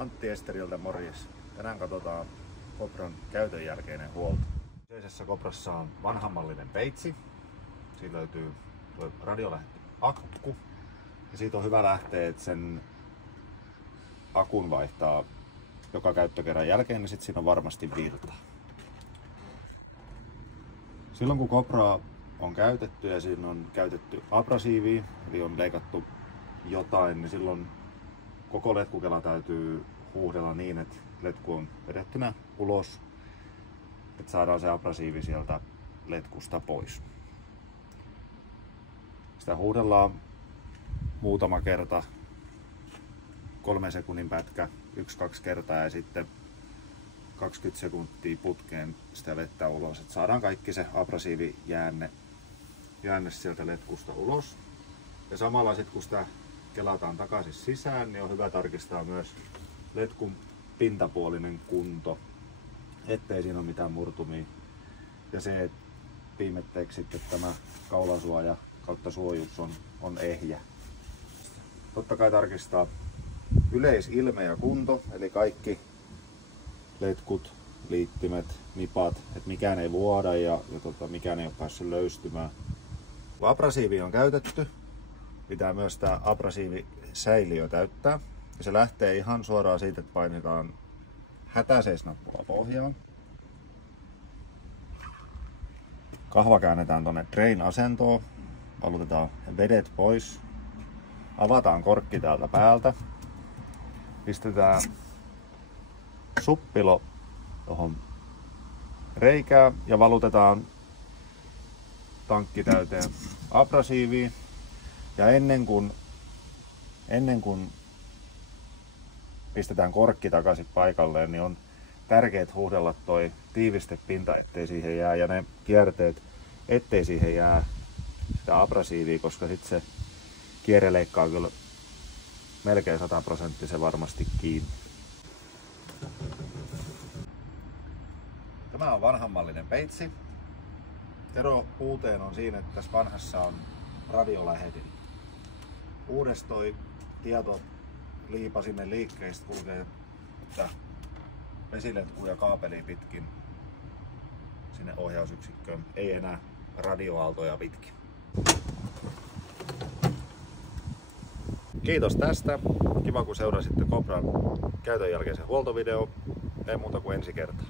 Antti Esteriltä morjes. Tänään katsotaan Cobran käytön jälkeinen huolto. Kyseisessä Cobrassa on vanhanmallinen peitsi. Siitä löytyy radiolähetty akku. Ja siitä on hyvä lähteä, että sen akun vaihtaa joka käyttökerran jälkeen, niin sitten siinä on varmasti virta. Silloin kun Cobraa on käytetty ja siinä on käytetty abrasiivia, eli on leikattu jotain, niin silloin koko letkukela täytyy huuhdella niin, että letku on vedettynä ulos, että saadaan se abrasiivi sieltä letkusta pois. Sitä huuhdellaan muutama kerta, 3 sekunnin pätkä, 1-2 kertaa ja sitten 20 sekuntia putkeen sitä vettä ulos, että saadaan kaikki se abrasiivi jäänne sieltä letkusta ulos. Ja samalla sitten kun sitä kelataan takaisin sisään, niin on hyvä tarkistaa myös letkun pintapuolinen kunto, ettei siinä ole mitään murtumia. Ja se, että viimetteeksi sitten tämä kaulasuoja kautta suojus on ehjä. Totta kai tarkistaa yleisilme ja kunto, eli kaikki letkut, liittimet, nipat, että mikään ei vuoda ja mikään ei ole päässyt löystymään. Kun abrasiivi on käytetty, pitää myös tämä abrasiivisäiliö täyttää. Ja se lähtee ihan suoraan siitä, että painetaan hätäseisnappula pohjaan. Kahva käännetään tuonne drain-asentoon, valutetaan vedet pois, avataan korkki täältä päältä, pistetään suppilo tuohon reikään ja valutetaan tankki täyteen abrasiivia. Ja ennen kuin pistetään korkki takaisin paikalleen, niin on tärkeää huuhdella toi tiivistepinta, ettei siihen jää, ja ne kierteet, ettei siihen jää sitä abrasiivia, koska sitten se kierre leikkaa kyllä melkein 100% varmasti kiinni. Tämä on vanhanmallinen peitsi. Ero uuteen on siinä, että tässä vanhassa on radiolähetin. Uudessa toi tietoliipa sinne liikkeistä kulkee, että vesiletku ja kaapeli pitkin sinne ohjausyksikköön, ei enää radioaaltoja pitkin. Kiitos tästä. Kiva kun seurasitte Cobran käytön jälkeisen huoltovideo. Ei muuta kuin ensi kertaa.